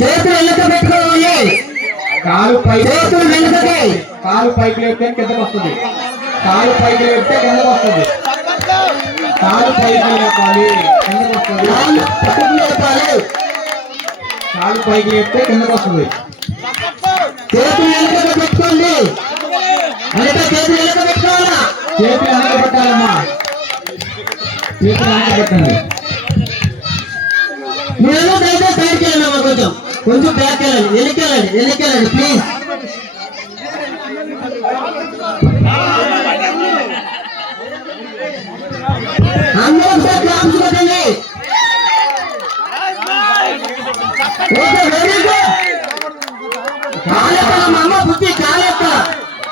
చేతులు వెనక పెట్టుకోవాలి. కాలు పైకి చేతులు వెనుకకి. కాలు పైకి లేపితే కిందకు వస్తుంది. కాలు పైకి లేపితే కిందకు వస్తుంది. కాలు పైకి లేపాలి కిందకు వస్తుంది. కాలు పైకి లేపితే కిందకు వస్తుంది. చేతులు మీరు దయచేసి సైడ్కి వెళ్ళండి కొంచెం. కొంచెం బ్యాక్ వెళ్ళండి వెనక్కి వెళ్ళండి వెనక్కి వెళ్ళండి ప్లీజ్ అందరూ ఒకసారి క్లాప్స్ కొట్టండి. ఓకే వెరీ గుడ్ కాలెత్తాలమ్మా అమ్మ బుద్ధి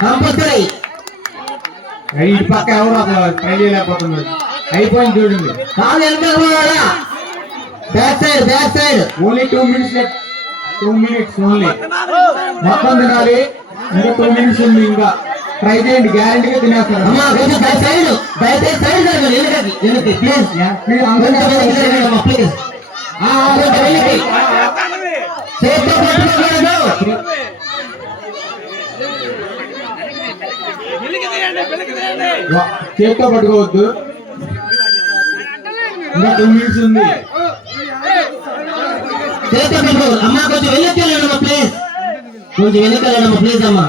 కంపల్సరీ. ఇటు పక్క ఎవరు అసలు ట్రై చేయలేకపోతున్నారు? అయిపోయింది చూడండి కాలు వెనకాల పోవాలా? Back side back side only two minutes two minutes only మొత్తం తినాలి. ఇంకా టూ మినిట్స్ ఉంది ఇంకా. ట్రై చేయండి గ్యారంటీగా తినేస్తారు అమ్మా కొంచెం బ్యాక్ సైడ్ దయచేసి సైడ్ వెనకకి వెనక్కి ప్లీజ్ ప్లీజ్ వెనక్కి. చేతితో పట్టుకోకూడదు. చేతితో పట్టుకోవద్దు. టూ మినిట్స్ ఉంది? అమ్మా కొంచెం అమ్మా ప్లీజ్ కొంచెం అమ్మా. ప్లీజ్ అమ్మా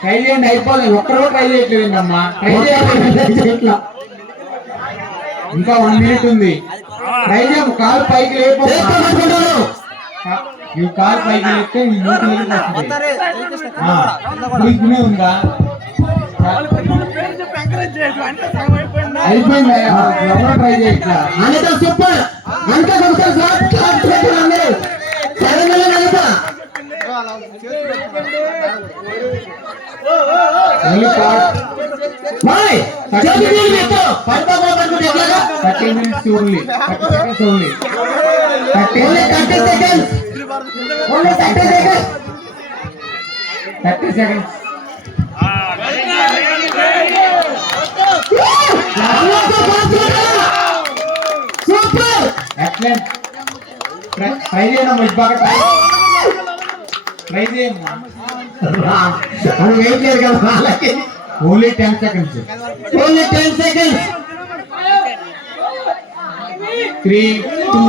ట్రై చేయండి అయిపోలేదు. ఒక్కరు కూడా ట్రై చేయట్లేదు అమ్మా చేయాలి ఇట్లా ఇంకా వన్ మినిట్ ఉంది. కాలు పైకి లేపు ఈ కాలు పైకి లేపితే ఈ నోటి నీకునే ఉందా? అయిపోయింది? ఎవరో ట్రై చేయట్లా అనిత సూపర్ అంత కొంచెం క్లాప్ సెవెన్ మిలియన్ అనిత బాయ్. చేతి నీళ్ళు పెట్టు. పడిపోకూడదు ఎట్లాగా? Thirty minutes only thirty seconds only thirty only thirty seconds only thirty seconds thirty seconds super excellent try చేయడం ఇది బాగా ట్రై ట్రై చేయమ్మా అది వెయిట్ చేయరు కదా వాళ్ళకి only ten seconds only ten seconds three two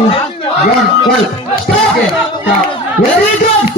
one very good